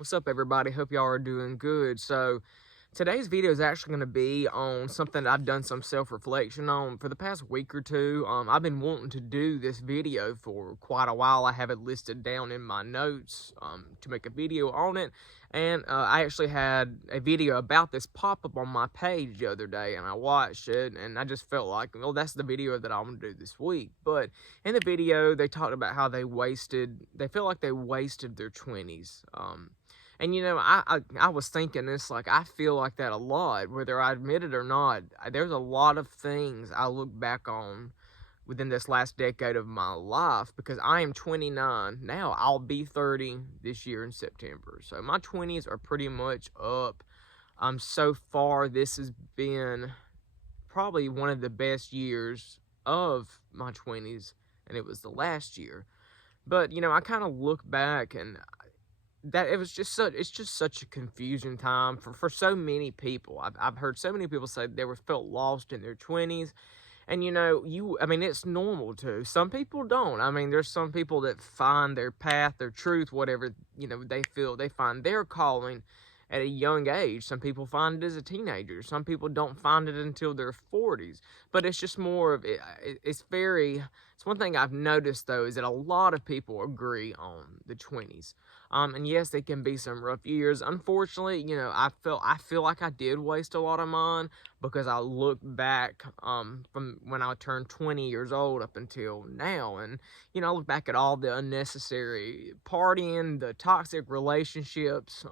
What's up, everybody? Hope y'all are doing good. So, today's video is actually going to be on something that I've done some self-reflection on for the past week or two. I've been wanting to do this video for quite a while. I have it listed down in my notes to make a video on it. And I actually had a video about this pop up on my page the other day, and I watched it, and I just felt like, well, that's the video that I'm going to do this week. But in the video, they talked about how they feel like they wasted their 20s. And I was thinking this, like, I feel like that a lot, whether I admit it or not. There's a lot of things I look back on within this last decade of my life, because I am 29 now. I'll be 30 this year in September. So my 20s are pretty much up. So far, this has been probably one of the best years of my 20s, and it was the last year. But, I kind of look back, and that it's just such a confusing time for so many people. I've heard so many people say they were felt lost in their 20s. And I mean, it's normal to. Some people don't. I mean, there's some people that find their path, their truth, whatever, they feel they find their calling at a young age. Some people find it as a teenager. Some people don't find it until their 40s. But it's just more of it. It's one thing I've noticed, though, is that a lot of people agree on the 20s. And yes, they can be some rough years. Unfortunately, I feel like I did waste a lot of mine, because I look back from when I turned 20 years old up until now, and I look back at all the unnecessary partying, the toxic relationships,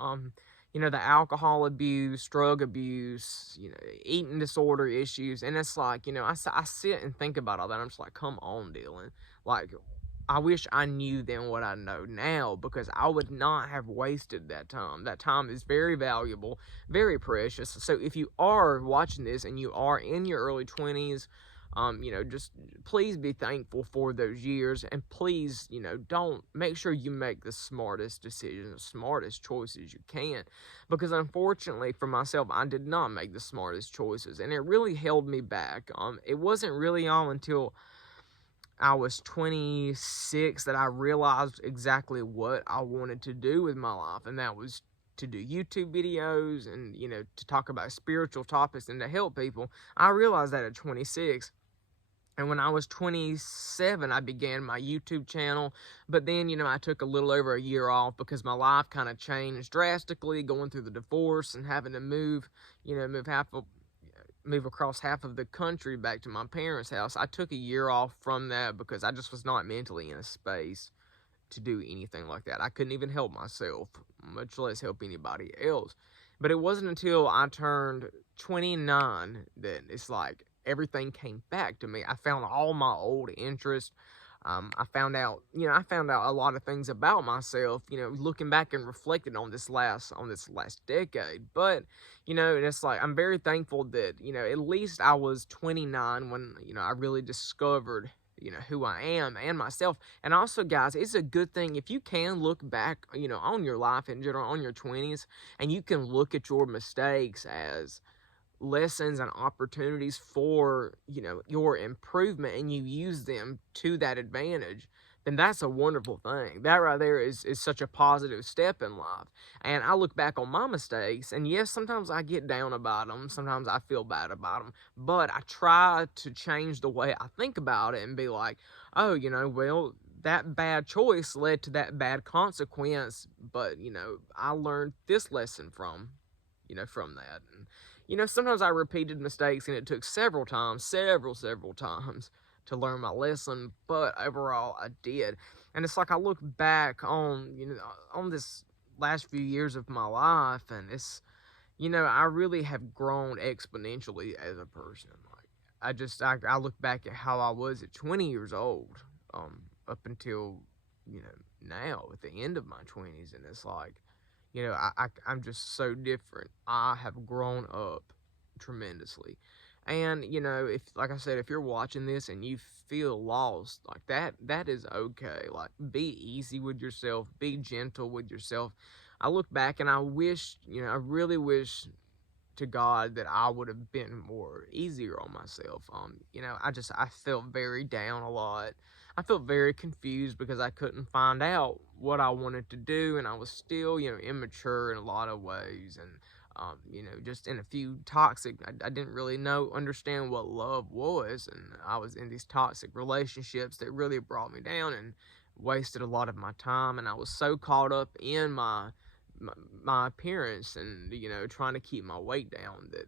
the alcohol abuse, drug abuse, eating disorder issues. And it's like, I sit and think about all that. I'm just like, come on, Dylan. Like, I wish I knew then what I know now, because I would not have wasted that time. That time is very valuable, very precious. So if you are watching this and you are in your early 20s, just please be thankful for those years, and please, don't make sure you make the smartest decisions, the smartest choices you can, because unfortunately for myself, I did not make the smartest choices, and it really held me back. It wasn't really all until I was 26 that I realized exactly what I wanted to do with my life, and that was to do YouTube videos and, to talk about spiritual topics and to help people. I realized that at 26. And when I was 27, I began my YouTube channel. But then, I took a little over a year off because my life kind of changed drastically, going through the divorce and having to move across half of the country back to my parents' house. I took a year off from that because I just was not mentally in a space to do anything like that. I couldn't even help myself, much less help anybody else. But it wasn't until I turned 29 that it's like everything came back to me. I found all my old interests. I found out a lot of things about myself, looking back and reflecting on this last decade. But, and it's like, I'm very thankful that, at least I was 29 when, I really discovered, who I am and myself. And also, guys, it's a good thing if you can look back, on your life in general, on your 20s, and you can look at your mistakes as lessons and opportunities for, your improvement, and you use them to that advantage, then that's a wonderful thing. That right there is such a positive step in life. And I look back on my mistakes, and yes, sometimes I get down about them, sometimes I feel bad about them, but I try to change the way I think about it and be like, oh, well, that bad choice led to that bad consequence, but, I learned this lesson from that. And, sometimes I repeated mistakes, and it took several times to learn my lesson, but overall I did. And it's like I look back on, on this last few years of my life, and it's, I really have grown exponentially as a person. Like, I look back at how I was at 20 years old, up until, now at the end of my 20s, and it's like, I'm just so different. I have grown up tremendously. And, if, like I said, if you're watching this and you feel lost, like that is okay. Like, be easy with yourself, be gentle with yourself. I look back and I wish, I really wish to God that I would have been more easier on myself. I felt very down a lot. I felt very confused because I couldn't find out what I wanted to do, and I was still, immature in a lot of ways, and just in a few toxic. I didn't really understand what love was, and I was in these toxic relationships that really brought me down and wasted a lot of my time, and I was so caught up in my appearance and trying to keep my weight down that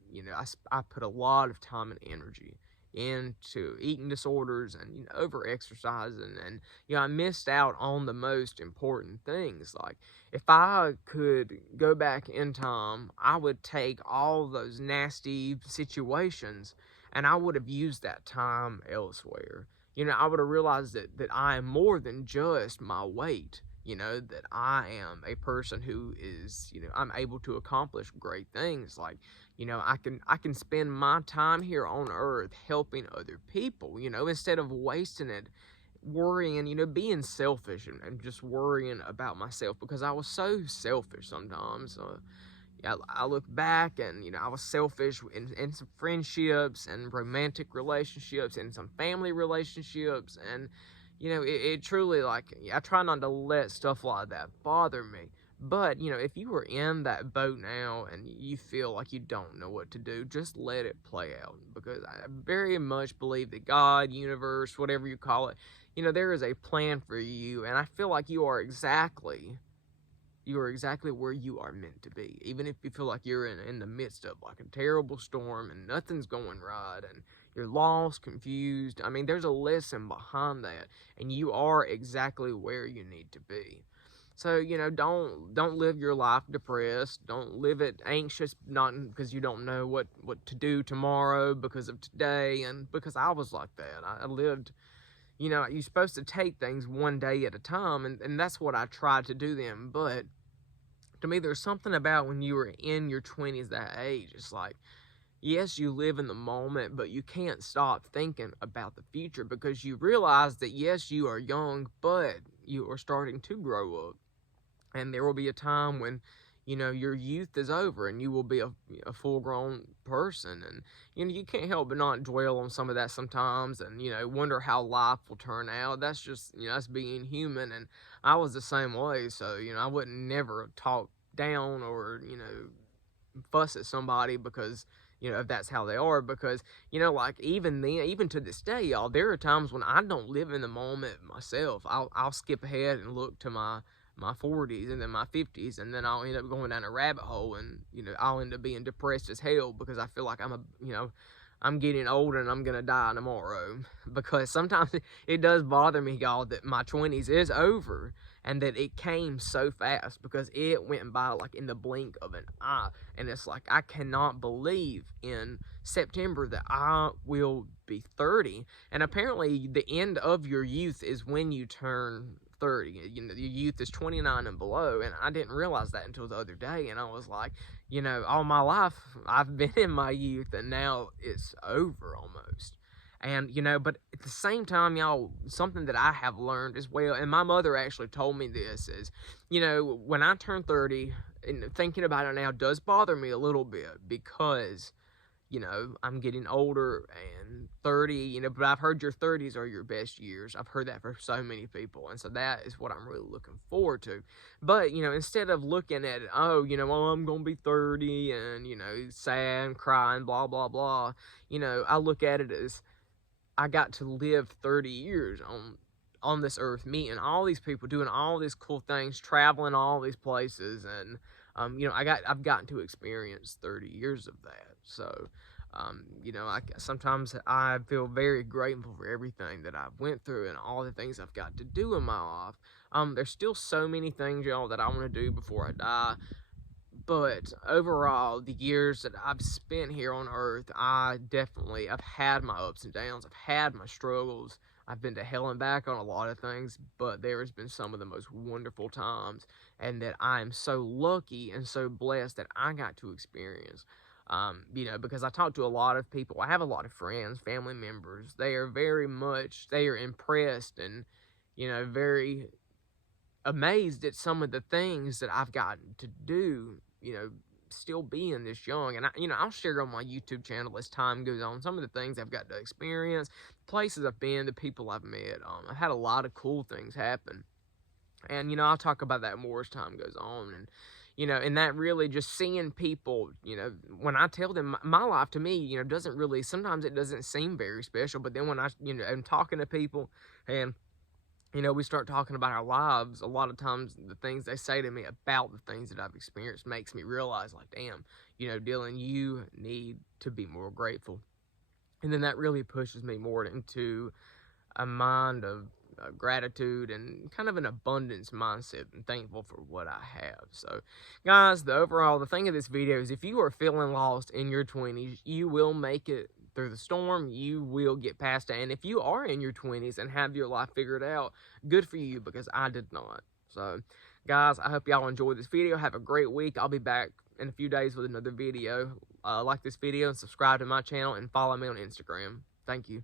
I put a lot of time and energy into eating disorders and over exercising, and I missed out on the most important things. Like, if I could go back in time, I would take all those nasty situations and I would have used that time elsewhere. I would have realized that I am more than just my weight. That I am a person who is, I'm able to accomplish great things. Like, I can spend my time here on earth helping other people, instead of wasting it worrying, being selfish and just worrying about myself, because I was so selfish sometimes. I look back and, I was selfish in some friendships and romantic relationships and some family relationships. And, it truly, like, I try not to let stuff like that bother me. But, if you are in that boat now and you feel like you don't know what to do, just let it play out. Because I very much believe that God, universe, whatever you call it, there is a plan for you. And I feel like you are exactly where you are meant to be. Even if you feel like you're in the midst of like a terrible storm and nothing's going right and you're lost, confused. I mean, there's a lesson behind that, and you are exactly where you need to be. So, don't live your life depressed. Don't live it anxious, not because you don't know what to do tomorrow because of today. And because I was like that. I lived, you're supposed to take things one day at a time, and that's what I tried to do then. But to me, there's something about when you were in your 20s, that age. It's like, yes, you live in the moment, but you can't stop thinking about the future, because you realize that, yes, you are young, but you are starting to grow up. And there will be a time when, your youth is over and you will be a full-grown person. And, you can't help but not dwell on some of that sometimes and, wonder how life will turn out. That's just, that's being human. And I was the same way. So, I wouldn't never talk down or, fuss at somebody because, if that's how they are. Because, like, even then, even to this day, y'all, there are times when I don't live in the moment myself. I'll skip ahead and look to my 40s and then my 50s, and then I'll end up going down a rabbit hole, and I'll end up being depressed as hell because I feel like I'm getting older and I'm gonna die tomorrow. Because sometimes it does bother me, y'all, that my 20s is over and that it came so fast, because it went by like in the blink of an eye. And it's like, I cannot believe in September that I will be 30. And apparently the end of your youth is when you turn 30. Your youth is 29 and below, and I didn't realize that until the other day. And I was like, all my life I've been in my youth, and now it's over almost. And, but at the same time, y'all, something that I have learned as well, and my mother actually told me this, is, when I turn 30, and thinking about it now does bother me a little bit, because, I'm getting older, and 30, but I've heard your 30s are your best years. I've heard that for so many people, and so that is what I'm really looking forward to. But, instead of looking at it, oh, well, I'm going to be 30, and, sad, crying, blah, blah, blah, I look at it as, I got to live 30 years on this earth, meeting all these people, doing all these cool things, traveling all these places, and I've gotten to experience 30 years of that. So, sometimes I feel very grateful for everything that I've went through and all the things I've got to do in my life. There's still so many things, y'all, that I want to do before I die. But overall, the years that I've spent here on earth, I've had my ups and downs. I've had my struggles. I've been to hell and back on a lot of things, but there has been some of the most wonderful times, and that I am so lucky and so blessed that I got to experience. Because I talk to a lot of people. I have a lot of friends, family members. They are impressed and, very amazed at some of the things that I've gotten to do, still being this young. And I'll share on my YouTube channel as time goes on some of the things I've got to experience, places I've been, the people I've met. I've had a lot of cool things happen. And, I'll talk about that more as time goes on. And that really just seeing people, when I tell them my life to me, doesn't really, sometimes it doesn't seem very special. But then when I'm talking to people and, we start talking about our lives, a lot of times the things they say to me about the things that I've experienced makes me realize, like, damn, Dylan, you need to be more grateful. And then that really pushes me more into a mind of gratitude and kind of an abundance mindset and thankful for what I have. So, guys, the thing of this video is if you are feeling lost in your 20s, you will make it through the storm. You will get past it. And if you are in your 20s and have your life figured out, good for you, because I did not. So, guys, I hope y'all enjoyed this video. Have a great week. I'll be back in a few days with another video. Like this video and subscribe to my channel and follow me on Instagram. Thank you.